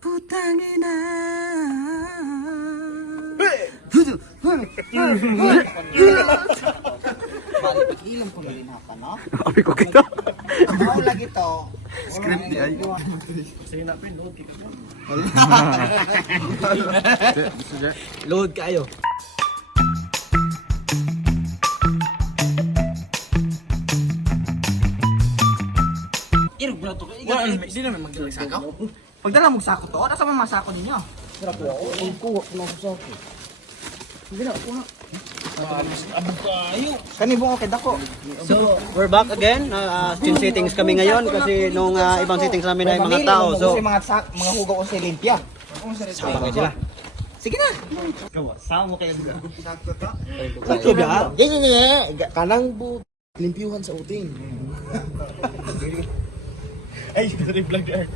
Putangina. Balik ilang ko na rin hapa, no? Abi ko kita. Ako lagi to. Script di ay. Load kayo. Irog na to. Hindi naman magdalag sako. Pagdala mong sako to, nasa mga sako ninyo. Kanibong okay dako. So, we're back again. Chin sittings kami ngayon kasi nung ibang sittings namin ay mga tao. So, mga hugaw ko sa limpia. sama kayo sila. Sige na. Sama kayo sila. Sakto ba? Kanang bu limpyuhan sa uting. Ay, sorry vlog der.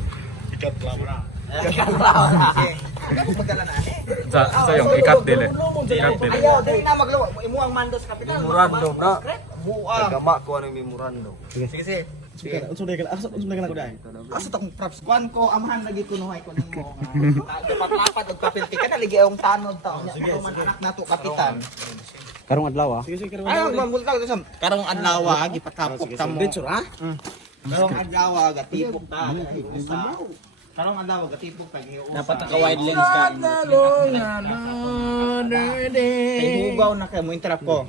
Ikat lang na. Sa yung ikat dili. Ikat dili. Ayaw, dili na maglawa. Imuang mando sa kapital. Memorandum na. Buang. Gama ko ang memorandum. Sige. Unsa na ko dai? Asa tong props kuan ko amahan lagi kunuhay ko nimo nga. Dapat lapat og kapilti ka lagi ang tanod ta nya. Man anak nato kapitan. Karong adlaw Ayaw mamulta ko sa karong adlaw gipatapok ta mo. Karong adlaw gatipok ta. Karong adlaw gatipok ta giusa. Dapat naka-wide lens ka. Kay hugaw na kay mo interrupt ko.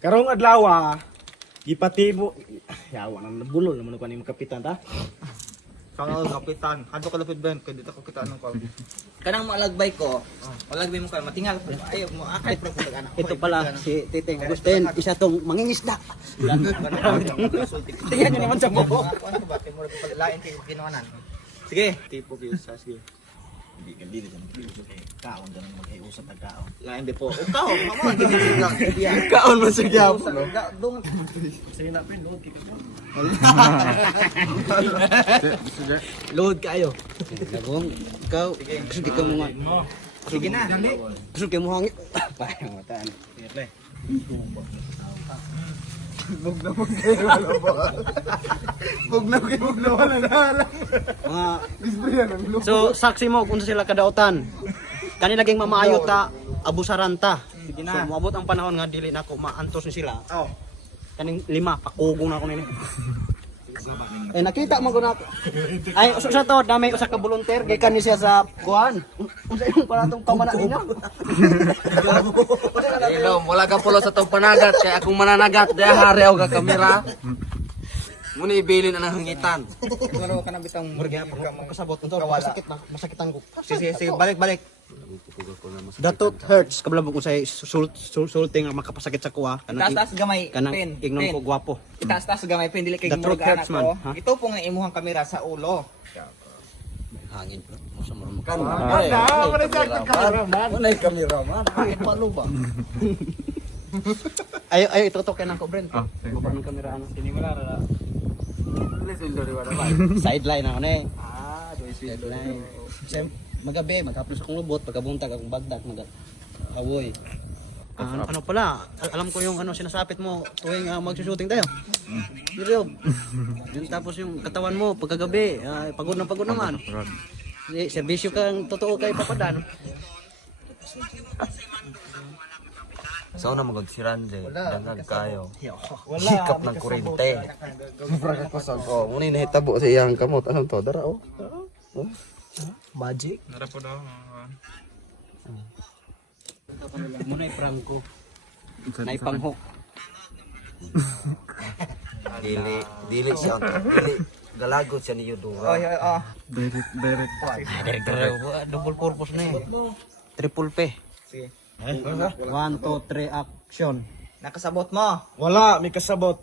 Karong adlaw gipatibo. Yawa nang nabulol naman ko ni kapitan ta. Karong kapitan, hadto ka lapit ben kay dito ko kita anong ko. Kanang malagbay ko, malagbay mo ka matingal ko. Ayaw mo akay pro ko anak. Ito pala si Titing Agustin, isa tong mangingisda. Tingnan niyo naman sa mo. Ano ba? Timur lain kay ginawanan. Sige, tipo ko sa sige. Hindi kaon dan mag-iusap ang kaon. Lain di po. Ikaw, mamo ang giniglang. Kaon man sa gyap. Dong. Load kayo. Nagong ikaw, gusto ka mo nga. Sige na. Gusto ka mo hangit. Parang mataan. Bug na wala na. Mga Isbriya ng lupa. So, saksi mo kung sila kadautan. Kani laging mamaayo ta, abusaran ta. Sige So, na. moabot ang panahon nga dili nako maantos ni sila. Oh. Kaning 5 pakugong na ako nini. Nakita mo ko na. Ay, sa to, dami usa ka volunteer gikan ni siya sa kuan. Unsa yung para tong pamana ninyo? Hello, wala ka pulo sa tong panagat kay akong mananagat daya hari og ka kamera. Muna ibilin ang hangitan. Ano ka na bitang Murga pa kasabot unto masakit na, masakitan ko. Sige, sige, balik. The tooth hurts kablabo ko sa sulting ang makapasakit sa kuha. Taas-taas gamay, kanang pen. ignon ko gwapo. Taas-taas gamay, pen. Dili kay The truth gimurga anak hurts, man. ko. Ha? Ito pong imuhang kamera sa ulo. Hangin bro. Sa maramo. Wala kameraman. Palo ba? Ay itutok kay nako Brent. Ah, sige. Baba ng kamera ano. Wala. Sideline ako na eh. Sideline. Siyempre, magabi, magkaplos akong lubot, pagkabuntag akong bagdak, mag-awoy. Ano pala, alam ko yung ano sinasapit mo tuwing magsushooting tayo. Pero, yun tapos yung katawan mo pagkagabi, pagod naman. Servisyo kang totoo kay Papadan. Sa una magod si Ranje, dangag kayo. Wala. Sikap ng kurente. Sobra ka kusog. Oh, muna nahitabo sa iyang kamot. Anong to? Dara oh. Magic. Dara po daw. Muna Franco. Naipanghok. Dili siya. Dili. Galagot siya ni Yudura. Oh. Director, double purpose na eh. Triple P. Sige. 1, 2, 3, action. Nakasabot mo. Wala, may kasabot.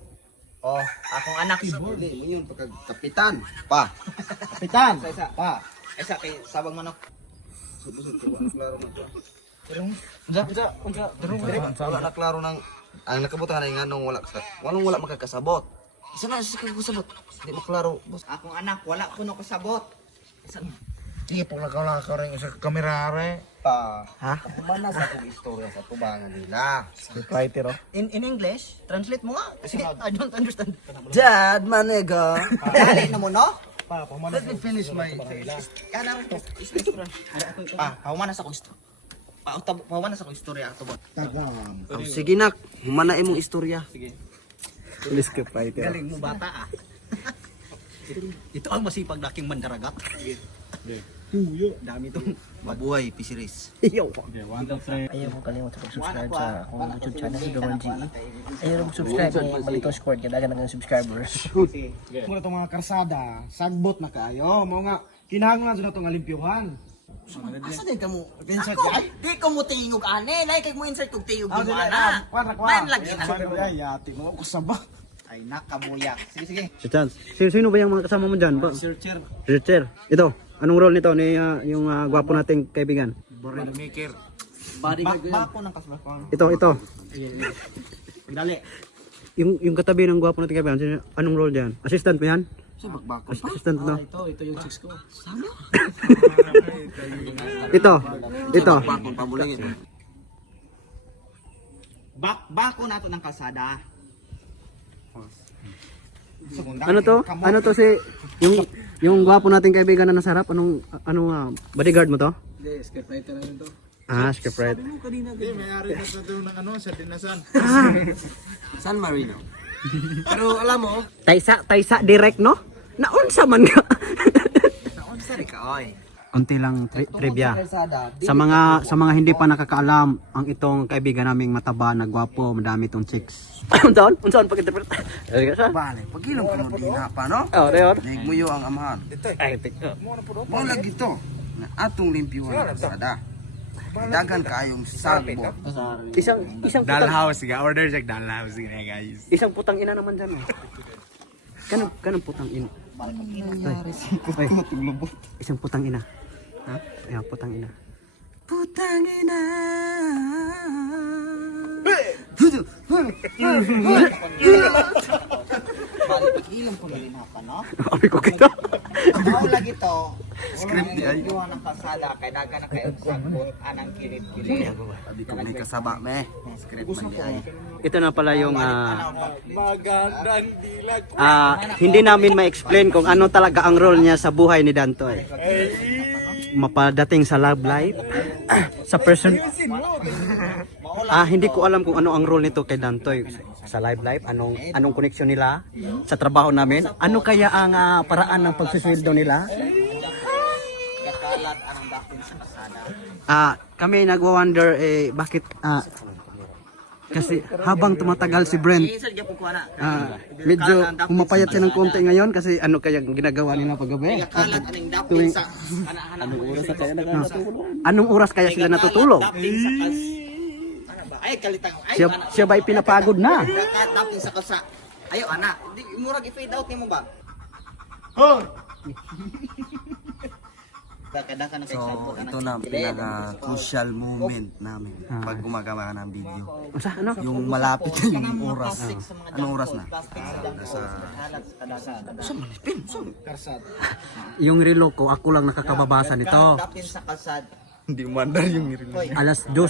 Oh, akong anak sa Yun pagka kapitan. Pa. Kapitan! isa. Pa. Isa kay sabang manok. Wala na klaro ng ang nakabutan nga nung wala makakasabot. Isa na sa kakasabot. Hindi mo klaro. Boss. Akong anak wala kuno kasabot. Isa. Di po lakaw rin sa kamera re. Pa. Mana sa akong istorya sa tubangan nila. Writer oh. In English, translate mo nga. Kasi I don't understand. Dad, manega. Dali na mo no? Let me finish my... Kana rin istorya. Pa, pahumanas ako istorya. Pahumanas ako istorya ato ba? Oh, sige nak, humana imong istorya. Please keep fighting. Galing mo bata ah. Ito ang masipag laking mandaragat. Dami itong Mabuhay, Pisiris. iyo. Ayaw mo kalimutan mag-subscribe sa akong YouTube channel, Doron GE. Ayaw mo subscribe kung balitong squad, kailangan ng subscribers. Muna itong mga karsada, sagbot na kayo. Mga nga, kinahanglan na itong alimpyuhan. Asa din ka mo? Ako, di ko mo tingog ane. Like mo insert kog tingog mo ana. Man lagi na. Ay, yati mo ako sabak. Ay nakabuya. Sige sige. Si Chance. Sino ba yung mga kasama mo dyan? Researcher. Ito. Anong role nito ni yung gwapo nating kaibigan? Bako ng kasbakon. Ito. Dali. Yung katabi ng gwapo nating kaibigan, anong role diyan? Assistant mo yan? Assistant to. Ito yung chicks ko. Ito. Bakon, pabulangin. Bako nato ng kalsada. Ano to si yung gwapo nating kaibigan na nasa harap, anong bodyguard mo to? Hindi, scriptwriter na rin to. Scriptwriter. San Marino. Pero alam mo, Taysa direct no? Naunsa man ka. Sari ka oy. Konti lang trivia. Sa mga hindi pa nakakaalam, ang itong kaibigan naming mataba na gwapo, madami itong chicks. Unsaon pag-interpret? Bale, pagilong ko ng dinapa, no? Oh, reor. Nigmuyo ang amahan. Ay, Mo lagi to na atong limpyuhan ang kalsada. Dagan kayong sagbot. isang Dalhouse, order check dalhouse guys. isang putang ina naman dyan. Oh. Kanang putang ina. Ay, isang putang ina. Ha? Ayan, putang ina. Putang ina. Balik ilang ko rin hapa no. Abi ko kita. Mao lagi to. Script di ay. Ng kalsada kay dagan na kayo sagbot anang kilid-kilid. Sabi ko may kasaba me. Script man di ay. Ito na pala yung hindi namin ma-explain kung ano talaga ang role niya sa buhay ni Dantoy. Mapadating sa love life, sa person. Hindi ko alam kung ano ang role nito kay Dantoy sa love life, anong koneksyon nila sa trabaho namin, ano kaya ang paraan ng pagsusweldo nila. Gakalat anang dakin sa kalsada. Kami nagwa-wonder bakit kasi habang tumatagal si Brent, Insert gyapon ko ana. medyo pumapayat siya ng konti ngayon kasi ano kaya ginagawa nila paggabi. Gakalat aning dapin sa Anong oras kaya sila natutulog? Ay kalitang ay Siya ba'y pinapagod na? dapin sa kalsa. Ayo ana, di murag i-fade out nimo ba? Daka-daka na kay So, ito na ang pinaka-crucial moment namin pag gumagawa ng video. Ano? Yung malapit na yung oras. Anong oras na? Yung relo ko, ako lang nakakababasa nito. Dapin sa kalsad. Hindi mandar yung ngirin. Alas 2.